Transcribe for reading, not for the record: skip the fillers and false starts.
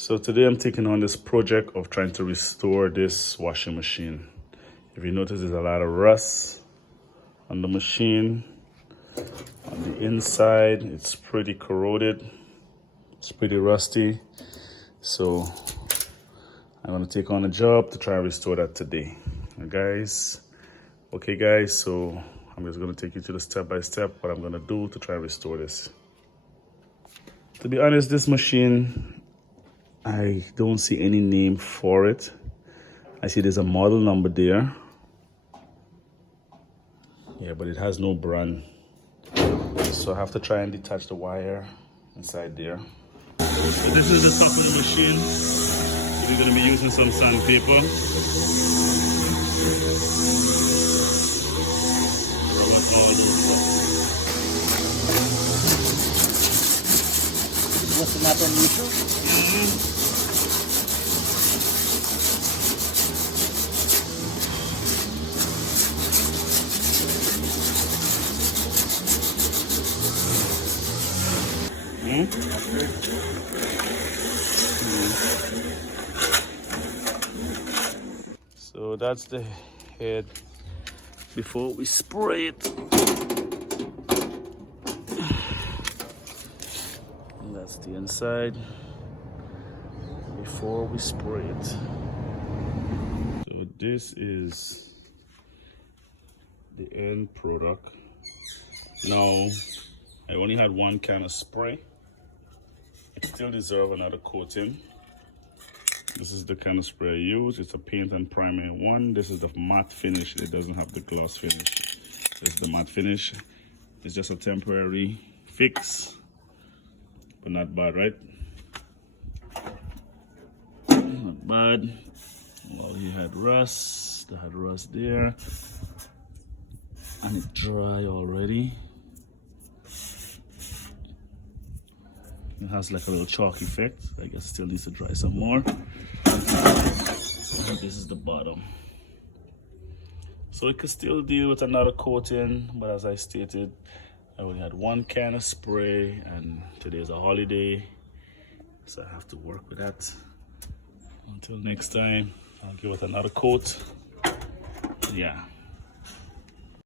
So today I'm taking on this project of trying to restore this washing machine. If you notice, there's a lot of rust on the machine. On the inside, it's pretty corroded. It's pretty rusty. So I'm gonna take on a job to try and restore that today. Okay guys, so I'm just gonna take you to the step-by-step what I'm gonna do to try and restore this. To be honest, this machine, I don't see any name for it. I see there's a model number there. Yeah, but it has no brand. So I have to try and detach the wire inside there. So this is the top of the machine. We're going to be using some sandpaper. What's the matter, neutral? So that's the head before we spray it. And that's the inside before we spray it. So this is the end product. Now, I only had one can of spray. It still deserves another coating. This is the kind of spray I use. It's a paint and primer one. This is the matte finish. It doesn't have the gloss finish. This is the matte finish. It's just a temporary fix, but not bad, right? Not bad. Well, he had rust. I had rust there, and it's dry already. It has like a little chalk effect. I guess it still needs to dry some more. And this is the bottom. So it could still deal with another coating, but as I stated, I only had one can of spray, and today's a holiday, so I have to work with that. Until next time, I'll give it another coat. Yeah.